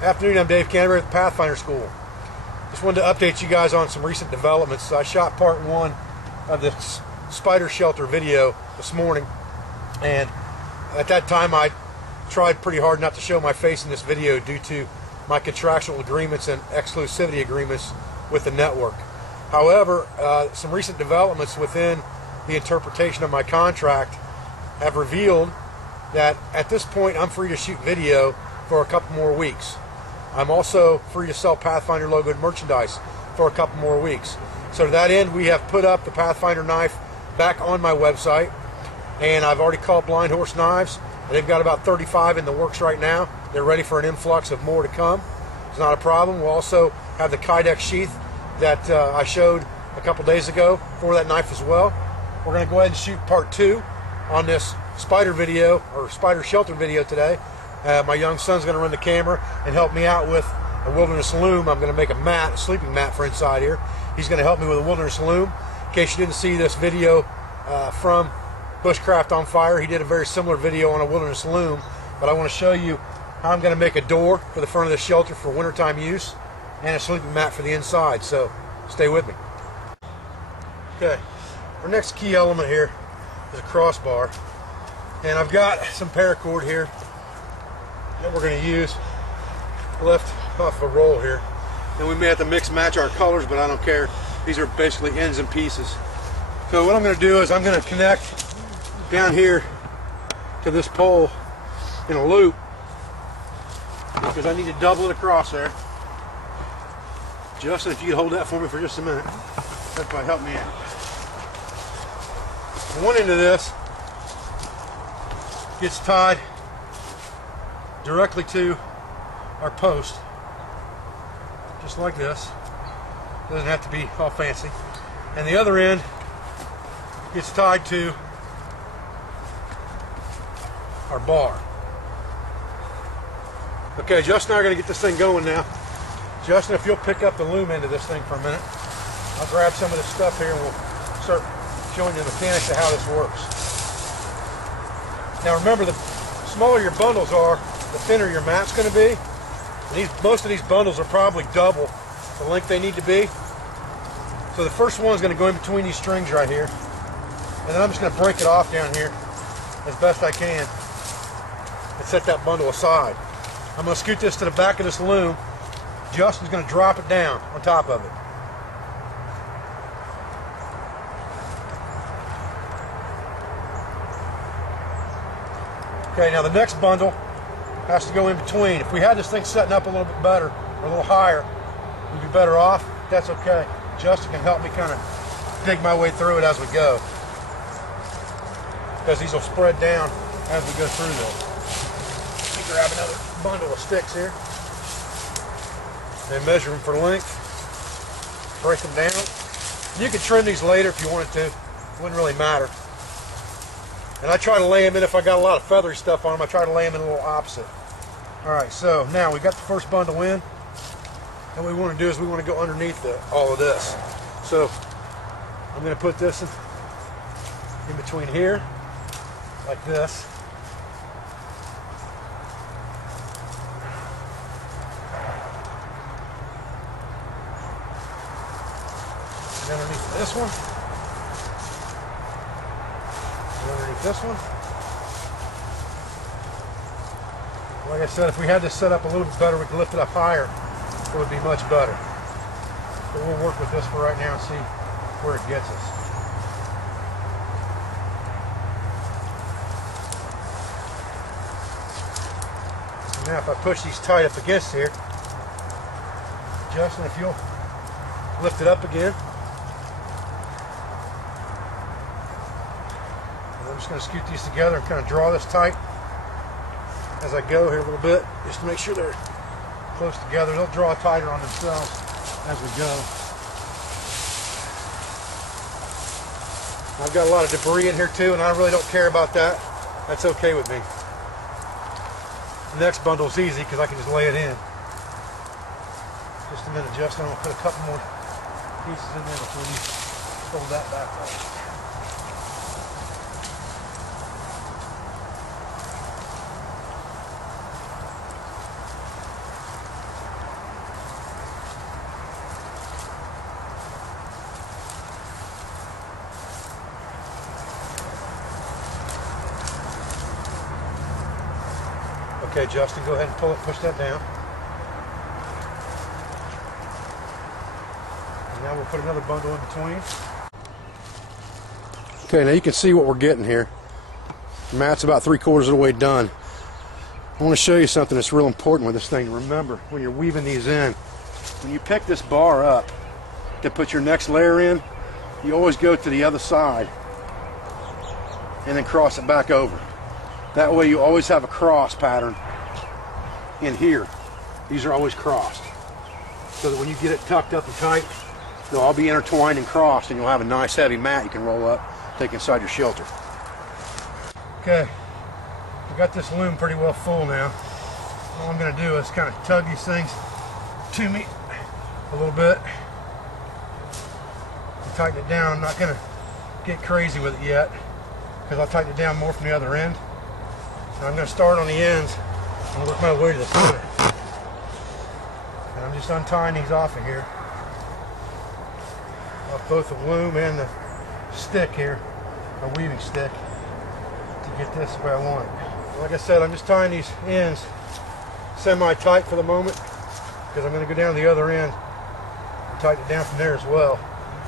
Afternoon, I'm Dave Canterbury with Pathfinder School. Just wanted to update you guys on some recent developments. I shot part one of the spider shelter video this morning, and at that time I tried pretty hard not to show my face in this video due to my contractual agreements and exclusivity agreements with the network. However, some recent developments within the interpretation of my contract have revealed that at this point I'm free to shoot video for a couple more weeks. I'm also free to sell Pathfinder logoed merchandise for a couple more weeks. So to that end, we have put up the Pathfinder knife back on my website, and I've already called Blind Horse Knives. They've got about 35 in the works right now. They're ready for an influx of more to come. It's not a problem. We'll also have the Kydex sheath that I showed a couple days ago for that knife as well. We're going to go ahead and shoot part two on this spider video, or spider shelter video today. My young son's going to run the camera and help me out with a wilderness loom. I'm going to make a mat, a sleeping mat for inside here. He's going to help me with a wilderness loom. In case you didn't see this video from Bushcraft on Fire, he did a very similar video on a wilderness loom, but I want to show you how I'm going to make a door for the front of the shelter for wintertime use and a sleeping mat for the inside, so stay with me. Okay, our next key element here is a crossbar, and I've got some paracord here that we're going to use left off a roll here, and we may have to mix match our colors, but I don't care. These are basically ends and pieces. So what I'm going to do is I'm going to connect down here to this pole in a loop, because I need to double it across there. Justin, if you could hold that for me for just a minute, that'd probably help me out. One end of this gets tied directly to our post, just like this. Doesn't have to be all fancy. And the other end gets tied to our bar. Okay, Justin and I are going to get this thing going now. Justin, if you'll pick up the loom end of this thing for a minute, I'll grab some of this stuff here and we'll start showing you the mechanics of how this works. Now remember, the smaller your bundles are, the thinner your mat's going to be. Most of these bundles are probably double the length they need to be. So the first one is going to go in between these strings right here, and then I'm just going to break it off down here as best I can and set that bundle aside. I'm going to scoot this to the back of this loom. Justin's going to drop it down on top of it. Okay, now the next bundle has to go in between. If we had this thing setting up a little bit better, or a little higher, we'd be better off. That's okay. Justin can help me kind of dig my way through it as we go, because these will spread down as we go through this. Let me grab another bundle of sticks here and measure them for length, break them down. You can trim these later if you wanted to. It wouldn't really matter. And I try to lay them in, if I got a lot of feathery stuff on them, I try to lay them in a little opposite. Alright, so now we got the first bundle in, and what we want to do is we want to go underneath all of this. So I'm going to put this in between here, like this. And underneath this one. Underneath this one. Like I said, if we had this set up a little bit better, we could lift it up higher. It would be much better. But we'll work with this for right now and see where it gets us. And now if I push these tight up against here, Justin, if you'll lift it up again. I'm just going to scoot these together and kind of draw this tight as I go here a little bit, just to make sure they're close together. They'll draw tighter on themselves as we go. I've got a lot of debris in here too, and I really don't care about that. That's okay with me. The next bundle's easy because I can just lay it in. Just a minute, Justin. I'm going to put a couple more pieces in there before you fold that back up. Okay, Justin, go ahead and push that down. And now we'll put another bundle in between. Okay, now you can see what we're getting here. The mat's about 3/4 of the way done. I want to show you something that's real important with this thing to remember when you're weaving these in. When you pick this bar up to put your next layer in, you always go to the other side and then cross it back over. That way you always have a cross pattern in here. These are always crossed, so that when you get it tucked up and tight, they'll all be intertwined and crossed, and you'll have a nice heavy mat you can roll up, take inside your shelter. Okay, I got this loom pretty well full now. All I'm going to do is kind of tug these things to me a little bit and tighten it down. I'm not going to get crazy with it yet because I'll tighten it down more from the other end. And I'm going to start on the ends and work my way to the center. And I'm just untying these off of here, off both the loom and the stick here, a weaving stick, to get this the way I want it. Like I said, I'm just tying these ends semi-tight for the moment because I'm going to go down to the other end and tighten it down from there as well.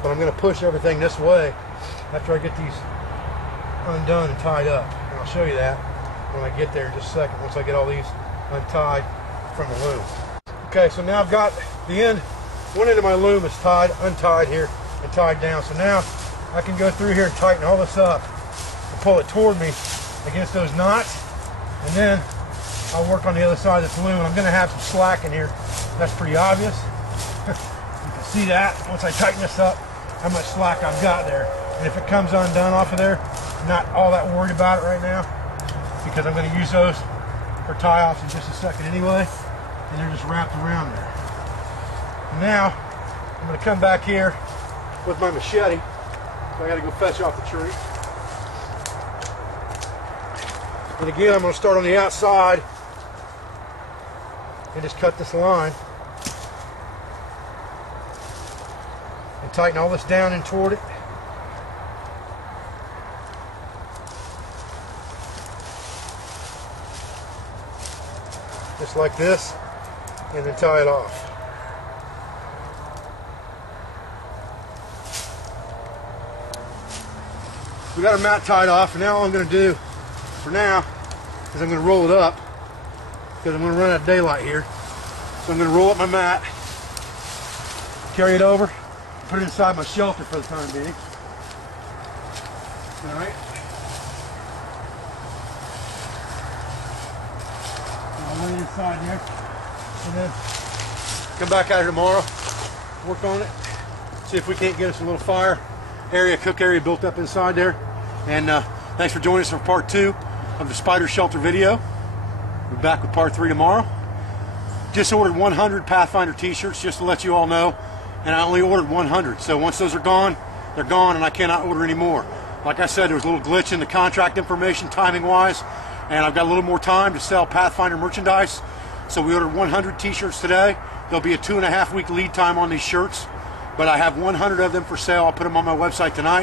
But I'm going to push everything this way after I get these undone and tied up. And I'll show you that when I get there in just a second, once I get all these untied from the loom. Okay, so now I've got the end, one end of my loom is tied, untied here, and tied down. So now I can go through here and tighten all this up and pull it toward me against those knots, and then I'll work on the other side of this loom. I'm going to have some slack in here. That's pretty obvious. You can see that once I tighten this up, how much slack I've got there. And if it comes undone off of there, I'm not all that worried about it right now because I'm going to use those for tie-offs in just a second anyway, and they're just wrapped around there. Now, I'm going to come back here with my machete. So I got to go fetch off the tree. And again, I'm going to start on the outside and just cut this line and tighten all this down in toward it. Just like this, and then tie it off. We got our mat tied off, and now all I'm going to do for now is I'm going to roll it up because I'm going to run out of daylight here. So I'm going to roll up my mat, carry it over, put it inside my shelter for the time being. All right. I'll lay it inside here, and then come back out here tomorrow, work on it, see if we can't get us a little fire area, cook area built up inside there. And thanks for joining us for part 2 of the spider shelter video. We'll be back with part 3 tomorrow. Just ordered 100 Pathfinder t-shirts just to let you all know, and I only ordered 100. So once those are gone, they're gone, and I cannot order any more. Like I said, there was a little glitch in the contract information timing wise, and I've got a little more time to sell Pathfinder merchandise. So we ordered 100 t-shirts today. There'll be a 2.5 week lead time on these shirts, but I have 100 of them for sale. I'll put them on my website tonight.